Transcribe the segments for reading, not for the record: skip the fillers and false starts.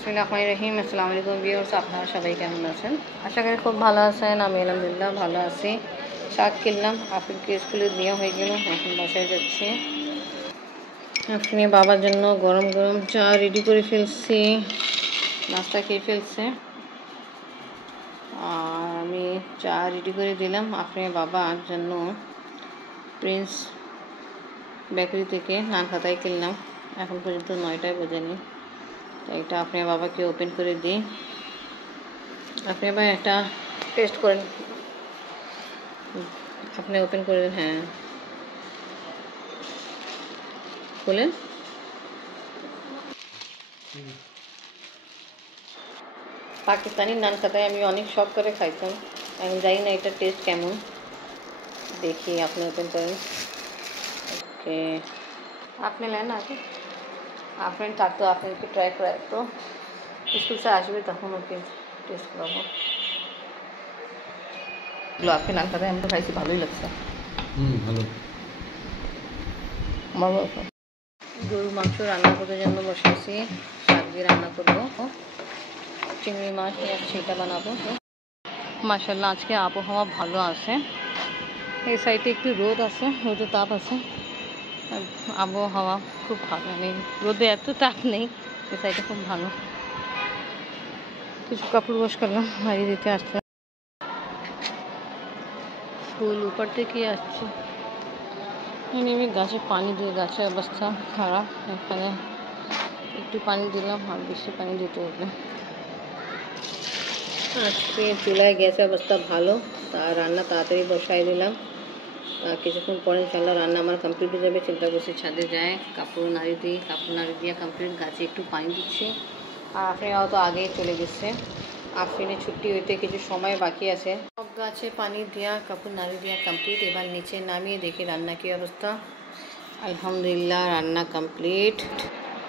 বিসমিল্লাহির রহমানির রহিম। আসসালামু আলাইকুম ভিউয়ার্স, আপনারা সবাই কেমন আছেন? আশা করি খুব ভালো আছেন। আমি আলহামদুলিল্লাহ ভালো আছি। শাক কিনলাম, আফরিনকে স্কুলে দেওয়া হয়ে গেল, এখন বাসায় যাচ্ছি। আফরিনের বাবার জন্য গরম গরম চা রেডি করে ফেলছি, নাস্তা খেয়ে ফেলছে। আর আমি চা রেডি করে দিলাম। আফরিনের বাবার জন্য প্রিন্স বেকারি থেকে নান খাতায় কিনলাম, এখন পর্যন্ত 9টায় বাজেনি। তো এটা আপনার বাবাকে ওপেন করে দিই। আপনি আবার একটা টেস্ট করেন, আপনি ওপেন করে দেন। হ্যাঁ, বলেন। পাকিস্তানি নান খাতায় আমি অনেক শখ করে খাইতাম, আমি জানি না এটা টেস্ট কেমন। দেখি, আপনি ওপেন করেন। ওকে, আপনি নেন আগে। আপনার থাকতো, আপনাকে ট্রাই করা, তো স্কুল से আসবে তখন ওকে টেস্ট করাবো। এগুলো আপনি নান খাতায় আমি তো খাইছি, ভালোই লাগছে। ভালো। আমার গরুর মাংস রান্না করার জন্য বসেছি, শাক দিয়ে রান্না করবো, চিংড়ি মাছ নিয়ে সেটা বানাবো। মাশাআল্লাহ আজকে আবহাওয়া ভালো আছে, এই সাইডে একটু রোদ আছে, রোদে তাপ আছে, আর আবহাওয়া খুব ভালো নেই, রোদে এত তাপ নেই, এই সাইডে খুব ভালো। কিছু কাপড় ওয়াশ করলাম, হারিয়ে দিতে আসছে। ফুল উপর থেকে আসছে, আমি গাছে পানি দিয়ে, গাছের অবস্থা খারাপ, এখানে একটু পানি দিলাম, আর বেশি পানি দিতে হবে। আজকে চুলায় গ্যাসের অবস্থা ভালো, তা রান্না তাড়াতাড়ি বসাই দিলাম। কিছুক্ষণ পরে ইনশাল্লাহ রান্না আমার কমপ্লিট হয়ে যাবে। চিন্তা করছি ছাদে যায়, কাপড় নাড়ি দিই, কাপড় নাড়ি দিয়ে কমপ্লিট, গাছে একটু পানি দিচ্ছি। আর আফরিনও তো আগেই চলে গেছে, আফরিনের ছুটি হইতে কিছু সময় বাকি আছে। সব গাছে পানি দেওয়া, কাপড় নাড়ি দেওয়া কমপ্লিট। এবার নিচে নামিয়ে দেখি রান্না কী অবস্থা। আলহামদুলিল্লাহ রান্না কমপ্লিট।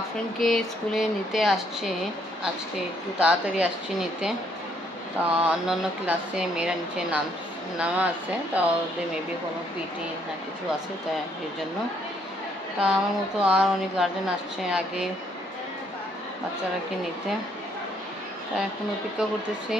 আফরিনকে স্কুলে নিতে আসছে, আজকে একটু তাড়াতাড়ি আসছি নিতে। তা অন্যান্য ক্লাসে মেয়েরা নিচে নামা আছে, তা ওদের মেবি কোনো পিটি না কিছু আছে, তাই এর জন্য। তা আমার মতো আর অনেক গার্জেন আসছে আগে বাচ্চারাকে নিতে, তা এখন অপেক্ষা করতেছি।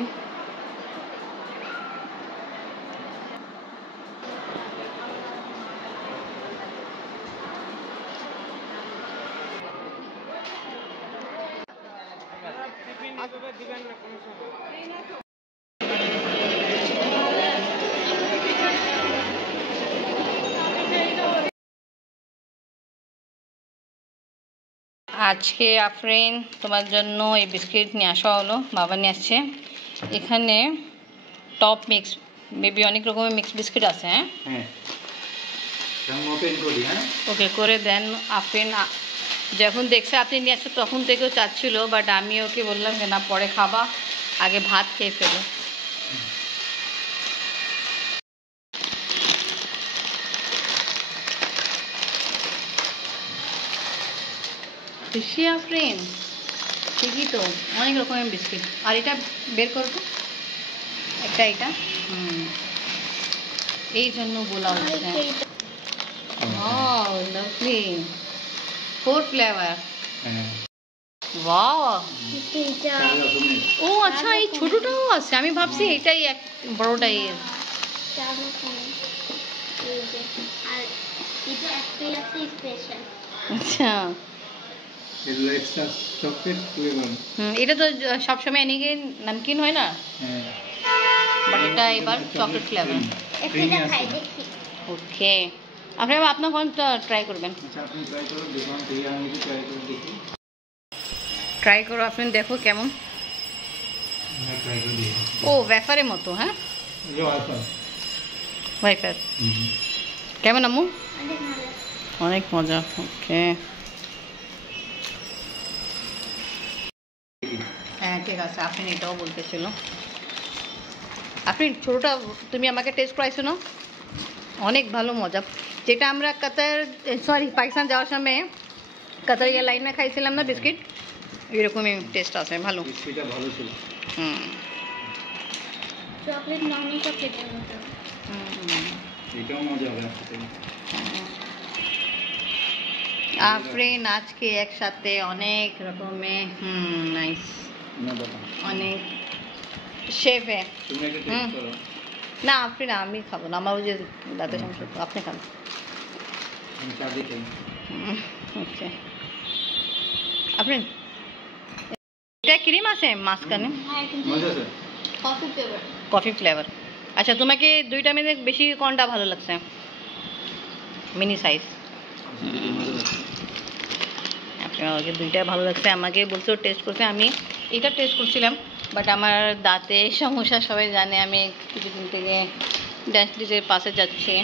আজকে আফরিন তোমার জন্য এই বিস্কিট নিয়ে আসা হলো, বাবা নিয়ে আসছে। এখানে টপ মিক্স, বেবি অনেক রকমের মিক্স বিস্কিট আছে। হ্যাঁ, ওকে করে দেন। আফরিন যখন দেখছে আপনি নিয়ে আসছে তখন থেকেও চাচ্ছিল, বাট আমি ওকে বললাম যে না, পরে খাবা, আগে ভাত খেয়ে ফেলো। খুশি আফরিন? ঠিকই তো, অনেক রকমের বিস্কিট। আর এটা বের করবো একটা, এটা এই জন্য বলা হচ্ছে। Wow lovely, 4 flavour. ওয়াও, ও আচ্ছা, এই ছোটটাও আছে, আমি ভাবছি এটাই এক বড়টাই। আচ্ছা, এটা তো সবসময় এদিকে নামকিন হয় না, বাট এটা এবার চকলেট ফ্লেভার। ওকে, আপনার কোনটা ট্রাই করবেন? ট্রাই করো আপনি, দেখো কেমন। ও ওয়েফারের মতো, হ্যাঁ ওয়েফার। কেমন আম্মু? অনেক মজা। ওকে, হ্যাঁ ঠিক আছে। আপনি এটাও বলতেছিল, আপনি ছোটোটা তুমি আমাকে টেস্ট করাইছো না, অনেক ভালো মজা। যেটা আমরা কাতার, সরি পাকিস্তান যাওয়ার সময় কাতার এয়ারলাইনে খাইছিলাম না বিস্কিট, এরকমই টেস্ট আছে, ভালো। সেটা ভালো ছিল। চকলেট নরমাল চকলেটের মতো। এটাও মজা হবে। আফরিন আজকে একসাথে অনেক রকমের নাইস অনেক শেফে না আফরিন আমি খাবো না, আমার ওই যে দাঁতের সমস্যা, আপনি খান। আচ্ছা আফরিন এটা ক্রিম আছে মাঝখানে, কফি ফ্লেভার। আচ্ছা তোমাকে দুইটা মধ্যে বেশি কোনটা ভালো লাগছে? মিনি সাইজ আপনাকে দুইটা ভালো লাগছে, আমাকে বলছে টেস্ট করছে, আমি এটা টেস্ট করছিলাম বাট আমার দাঁতে সমস্যা সবাই জানে, আমি কিছুদিন থেকে ডেন্টিস্টের পাশে যাচ্ছি,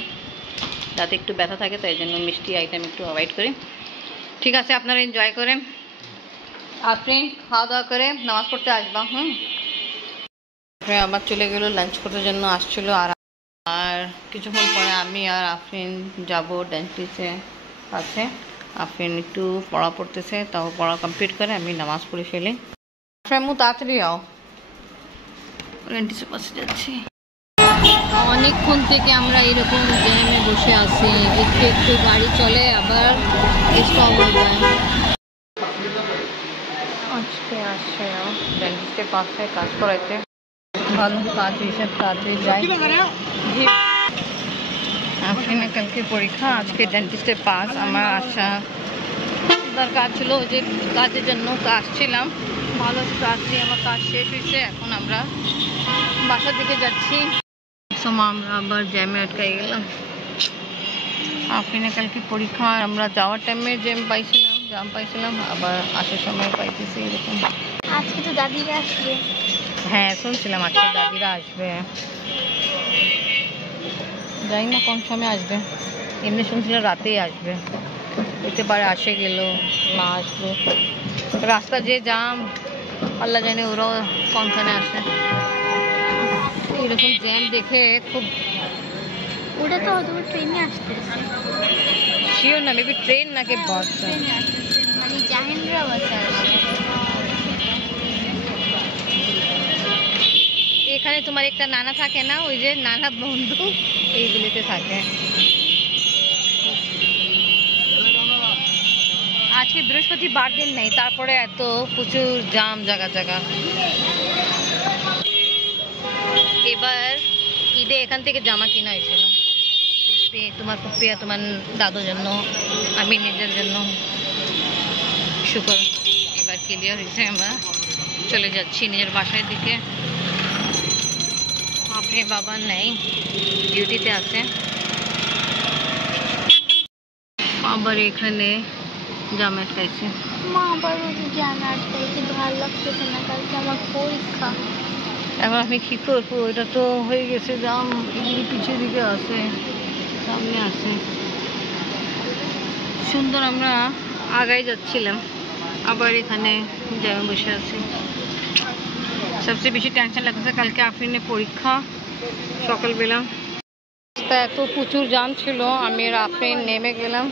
দাঁতে একটু ব্যথা থাকে তাই জন্য মিষ্টি আইটেম একটু অ্যাভয়েড করি। ঠিক আছে আপনারা এনজয় করেন, আপনি খাওয়া দাওয়া করে নামাজ পড়তে আসবা। আবার চলে গেল লাঞ্চ করার জন্য আসছিল, আর কিছুক্ষণ পরে আমি আর আফরিন যাব ডেন্টিস্টের কাছে। আফরিন একটু পড়া পড়তেছে, তাও পড়া কমপ্লিট করে আমি নামাজ পড়ে ফেলি। আফরিন তাড়াতাড়ি আও, ডেন্টিস্টের পাশে যাচ্ছি। অনেকক্ষণ থেকে আমরা এরকম জ্যামে বসে আছি, একটু একটু গাড়ি চলে আবার স্টপ হয়ে যায়। আজকে আসছে ডেন্টিস্টের পাশে কাজ করাইতে, ভালো কাজ হিসেব তাড়াতাড়ি যাই। আফরিনের কালকে পরীক্ষা, আজকে ডেন্টিস্টের পাস, আমার আসা দরকার ছিল, ওই যে কাজের জন্য তো আসছিলাম। ভালো তাড়াতাড়ি আমার কাজ শেষ হয়েছে, এখন আমরা বাসার দিকে যাচ্ছি। সময় আমরা আবার জ্যামে আটকাই গেলাম। আফরিনের কালকে পরীক্ষা, আমরা যাওয়ার টাইমে জ্যাম পাইছিলাম, আবার আসার সময় পাইতেছি এরকম। আজকে তো দাদিরা আসবে। হ্যাঁ শুনছিলাম আজকে দাদিরা আসবে, জানি না কোন সময় আসবে, এমনি শুনছিলাম রাতেই আসবে, হতে পারে আসে গেল না আসলো, রাস্তা যে জাম আল্লাহ জানে ওরাও কোনখানে আসে। এরকম জ্যাম দেখে খুব, ওটা তো হয়তো ট্রেনে আসতেছে, শিওর না, মেবি ট্রেন নাকি বাস, মানে জাহেন্দ্রা বাসে আসে। এখানে তোমার একটা নানা থাকে না, ওই যে নানা বন্ধু এইগুলিতে থাকে। আজকে বৃহস্পতিবার দিন নেই, তারপরে এত প্রচুর জাম জায়গা জায়গা। এবার ঈদে এখান থেকে জামা কিনা হয়েছিল, তোমার পুপ্পি আর তোমার দাদুর জন্য, আমি নিজের জন্য। শুকর এবার ক্লিয়ার হয়েছে, আমরা চলে যাচ্ছি নিজের বাসার দিকে। আপনি বাবা নেই, ডিউটিতে আছে। আবার এখানে জামা আটকাইছে, মা আবার জামা আটকাইছে, ভালো লাগতেছে না, কালকে আমার পরীক্ষা। এখন আমি কি করবো, এটা তো হয়ে গেছে জাম, এগুলি পিছিয়ে দিকে আছে, সামনে আছে সুন্দর, আমরা আগাই যাচ্ছিলাম, আবার এখানে জ্যামে বসে আছি। সবচেয়ে বেশি টেনশন লাগতেছে কালকে আফরিনের পরীক্ষা, সকালবেলা এত প্রচুর জাম ছিল, আমি আর আফরিন নেমে গেলাম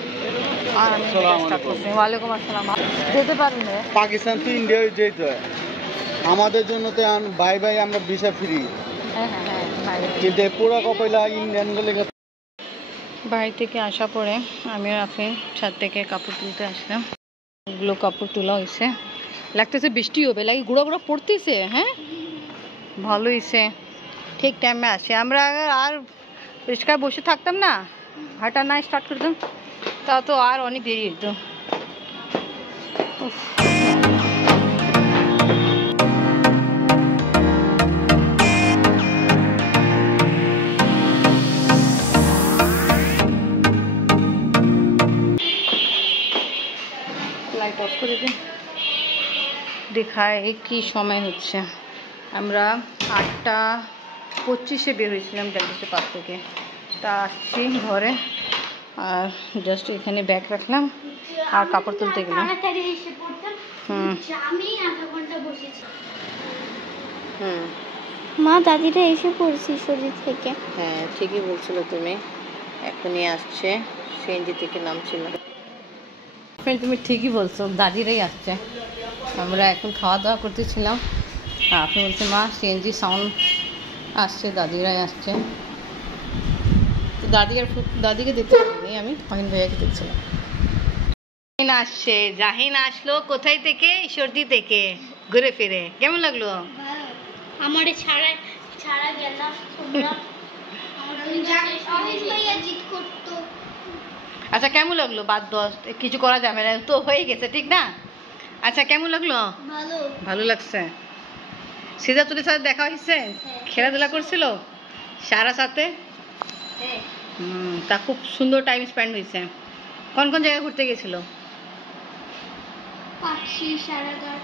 আর আমি স্টার্ট করছি। ওয়ালাইকুম আসসালাম, যেতে পারেন পাকিস্তান তো ইন্ডিয়া যেতে হয় আমাদের জন্য, তো বাই বাই আমরা ভিসা ফ্রি, কিন্তু পুরো কপাইলা ইন্ডিয়ান বলে। বাড়ি থেকে আসা পরে আমি আর আফরিন ছাদ থেকে কাপড় তুলতে আসলাম, ওগুলো কাপড় তোলা হয়েছে, লাগতেছে বৃষ্টি হবে, লাগে গুঁড়ো গুঁড়ো পড়তেছে। হ্যাঁ ভালো হয়েছে, ঠিক টাইমে আসে, আমরা আর রিক্সায় বসে থাকতাম না, হাঁটা না স্টার্ট করতাম, তা তো আর অনেক দেরি হতো। লাইট অফ করে দিন, দেখায় কি সময় হচ্ছে। আমরা 8:25 বের হয়েছিলাম ডেন্টিস্টের পাশ থেকে, তা আসছি ঘরে, আর জাস্ট এখানে ব্যাগ রাখলাম আর কাপড় তুলতে গেলাম। মা দাদিরা এসে পড়ছি শরীর থেকে। হ্যাঁ ঠিকই বলছিল তুমি, এখনই আসছে, সিএনজি থেকে নামছিল। তুমি ঠিকই বলছো, দাদিরাই আসছে, আমরা এখন খাওয়া দাওয়া করতেছিলাম, আপনি বলছে মা সিএনজি সাউন্ড আসছে, দাদিরাই আসছে। তো দাদিকে দেখতে পাইনি আমি, ফাহিম ভাইয়াকে দেখছিলাম। জাহিন আসছে, জাহিন আসলো কোথায় থেকে? ঈশ্বরদী থেকে ঘুরে ফিরে। কেমন লাগলো? আমার ছাড়া ছাড়া গেলাম তোমরা অনেক ভাইয়া জিত করতো। আচ্ছা কেমন লাগলো? বাদ দশ, কিছু করা যাবে না, তো হয়ে গেছে, ঠিক না? আচ্ছা কেমন লাগলো? ভালো। ভালো লাগছে। সিদ্ধার্থের সাথে দেখা হয়েছে? খেলাধুলা করছিল সারা সাথে? হ্যাঁ। তা খুব সুন্দর টাইম স্পেন্ড হয়েছে। কোন কোন জায়গায় ঘুরতে গেছিল? পাখি সারাঘাট।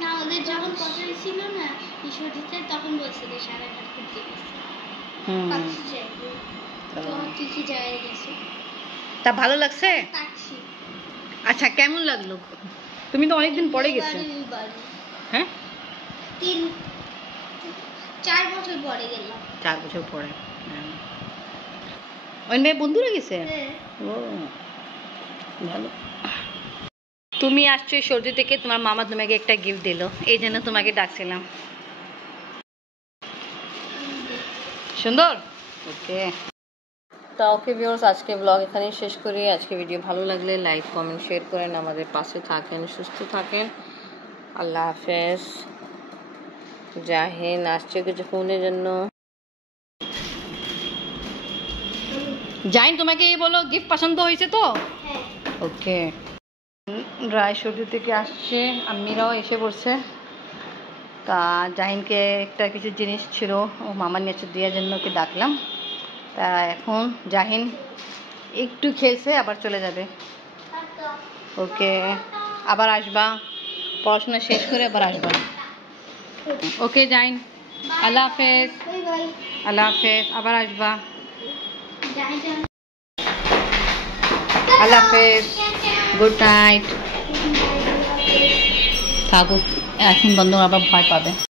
না, ওদের যখন কথা ছিল না ঈশ্বরদীতে, তখন বলছিল সারাঘাট ঘুরতে গেছে। পাখি যাইবে তো কি জায়গায় গেছে। তা ভালো লাগছে? পাখি। আচ্ছা কেমন লাগলো? তুমি তো অনেকদিন পরে গেছো। হ্যাঁ, 4 বছর পরে গেলাম। 4 বছর পরে। ওই মেয়ে বন্ধুরা গেছে? ও ভালো। তুমি আসছো সর্দি থেকে, তোমার মামা তোমাকে একটা গিফট দিল, এই জন্য তোমাকে ডাকছিলাম। সুন্দর। ওকে, তা ওকে ভিউয়ার্স, আজকে ব্লগ এখানেই শেষ করি। আজকে ভিডিও ভালো লাগলে লাইক কমেন্ট শেয়ার করেন, আমাদের পাশে থাকেন, সুস্থ থাকেন। আল্লাহ হাফেজ। জাহিন আসছে কিছু ফোনের জন্য। জাহিন তোমাকে বলো গিফট পছন্দ হয়েছে তো? হ্যাঁ। ওকে, রায়সর্দি থেকে আসছে, আম্মিরাও এসে পড়ছে। তা জাহিনকে একটা কিছু জিনিস ছিল ও মামার নিচে দেওয়ার জন্য ওকে ডাকলাম। তা এখন জাহিন একটু খেলছে, আবার চলে যাবে। ওকে, আবার আসবা, পড়াশোনা শেষ করে আবার আসবা। ওকে জাহিন, আল্লাহ হাফেজ। আল্লাহ হাফেজ, আবার আসবা। আল্লাহ হাফেজ, গুড নাইট। থাকুক, এখন বন্ধ, আবার ভয় পাবে।